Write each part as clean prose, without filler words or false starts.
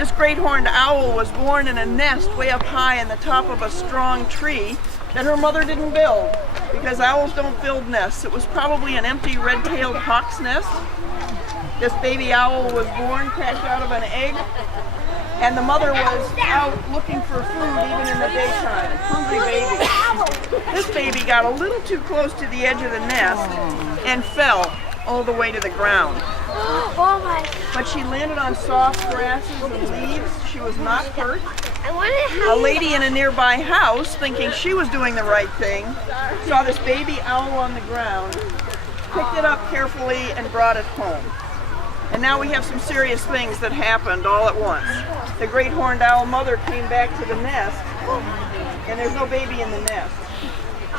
This great horned owl was born in a nest way up high in the top of a strong tree that her mother didn't build, because owls don't build nests. It was probably an empty red-tailed hawk's nest. This baby owl was born, hatched out of an egg, and the mother was out looking for food even in the daytime. Hungry baby. This baby got a little too close to the edge of the nest and fell all the way to the ground. Oh my! But she landed on soft grasses and leaves. She was not hurt. I want to A lady in a nearby house, thinking she was doing the right thing, saw this baby owl on the ground, picked it up carefully, and brought it home. And now we have some serious things that happened all at once. The great horned owl mother came back to the nest, and there's no baby in the nest.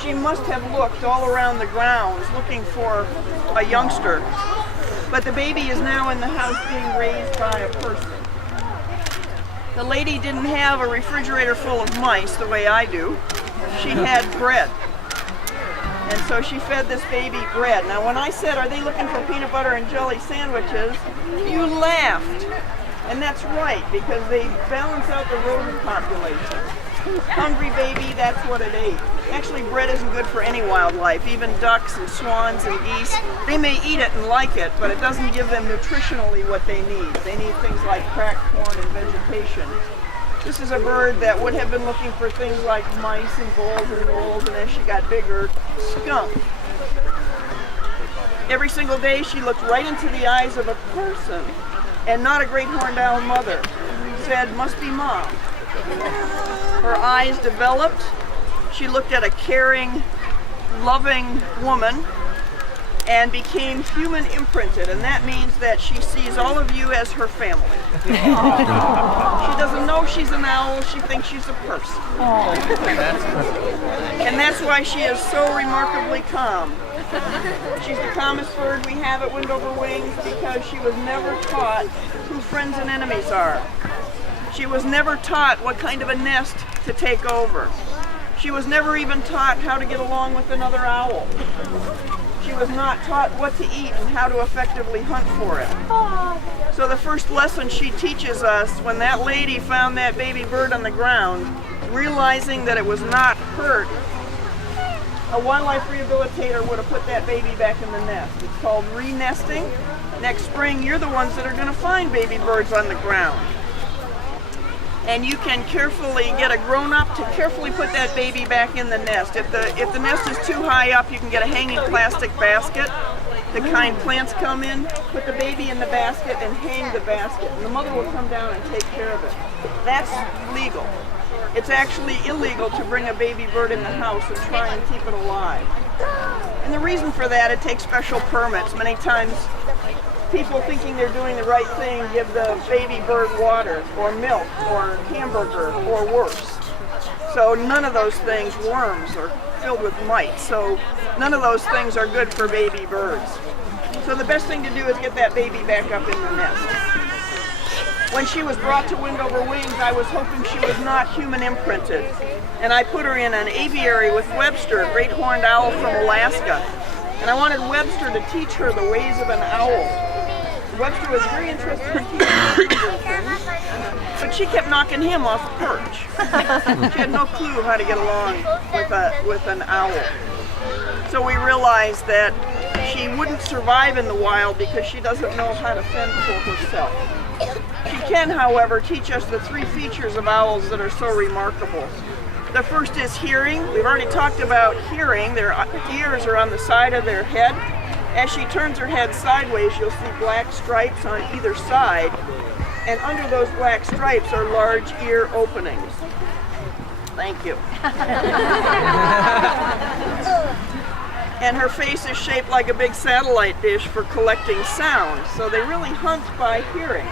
She must have looked all around the grounds looking for a youngster, but the baby is now in the house being raised by a person. The lady didn't have a refrigerator full of mice the way I do. She had bread. And so she fed this baby bread. Now when I said, are they looking for peanut butter and jelly sandwiches, you laughed. And that's right, because they balance out the rodent population. Hungry baby, that's what it ate. Actually, bread isn't good for any wildlife, even ducks and swans and geese. They may eat it and like it, but it doesn't give them nutritionally what they need. They need things like cracked corn and vegetation. This is a bird that would have been looking for things like mice and voles and voles, and as she got bigger, skunk. Every single day she looked right into the eyes of a person, and not a great horned owl mother. Said, must be mom. Her eyes developed. She looked at a caring, loving woman and became human imprinted, and that means that she sees all of you as her family. She doesn't know she's an owl, she thinks she's a person. And that's why she is so remarkably calm. She's the calmest bird we have at Windover Wings because she was never taught who friends and enemies are. She was never taught what kind of a nest to take over. She was never even taught how to get along with another owl. She was not taught what to eat and how to effectively hunt for it. So the first lesson she teaches us when that lady found that baby bird on the ground, realizing that it was not hurt, a wildlife rehabilitator would have put that baby back in the nest. It's called re-nesting. Next spring, you're the ones that are going to find baby birds on the ground. And you can carefully get a grown-up to carefully put that baby back in the nest. If the nest is too high up, you can get a hanging plastic basket, the kind plants come in, put the baby in the basket and hang the basket. And the mother will come down and take care of it. That's legal. It's actually illegal to bring a baby bird in the house and try and keep it alive. And the reason for that, it takes special permits. Many times people thinking they're doing the right thing give the baby bird water or milk or hamburger or worse. So none of those things, worms are filled with mites, so none of those things are good for baby birds. So the best thing to do is get that baby back up in the nest. When she was brought to Windover Wings, I was hoping she was not human imprinted, and I put her in an aviary with Webster, a great horned owl from Alaska. And I wanted Webster to teach her the ways of an owl. Webster was very interested in teaching her things, but she kept knocking him off the perch. She had no clue how to get along with an owl. So we realized that she wouldn't survive in the wild because she doesn't know how to fend for herself. She can, however, teach us the three features of owls that are so remarkable. The first is hearing. We've already talked about hearing. Their ears are on the side of their head. As she turns her head sideways, you'll see black stripes on either side, and under those black stripes are large ear openings. Thank you. And her face is shaped like a big satellite dish for collecting sound, so they really hunt by hearing.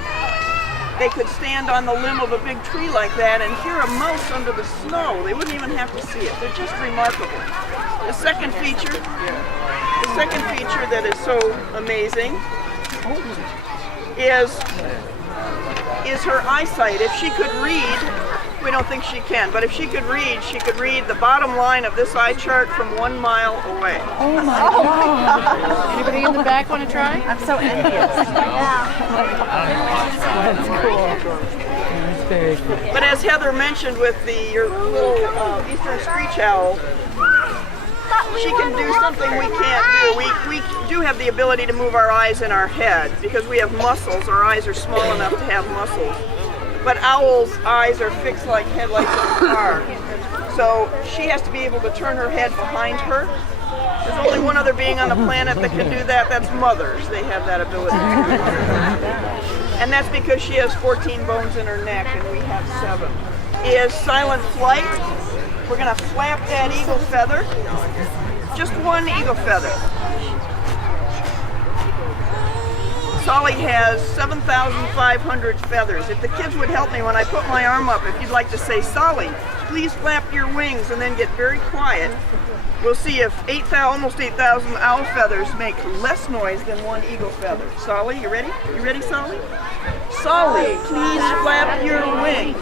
They could stand on the limb of a big tree like that and hear a mouse under the snow. They wouldn't even have to see it. They're just remarkable. The second feature that is so amazing is her eyesight. If she could read, we don't think she can, but if she could read the bottom line of this eye chart from 1 mile away. Oh my God. Anybody in the back want to try? I'm so envious. Yeah. That's cool. Very cool. But as Heather mentioned with your little eastern screech owl, she can do something we can't do. We do have the ability to move our eyes and our head because we have muscles. Our eyes are small enough to have muscles. But owls' eyes are fixed like headlights of a car. So she has to be able to turn her head behind her. There's only one other being on the planet that can do that. That's mothers. They have that ability. And that's because she has 14 bones in her neck and we have 7. Is silent flight. We're going to flap that eagle feather. Just one eagle feather. Solly has 7,500 feathers. If the kids would help me when I put my arm up, if you'd like to say, Solly, please flap your wings and then get very quiet. We'll see if almost 8,000 owl feathers make less noise than one eagle feather. Solly, you ready? You ready, Solly? Solly, please flap your wings.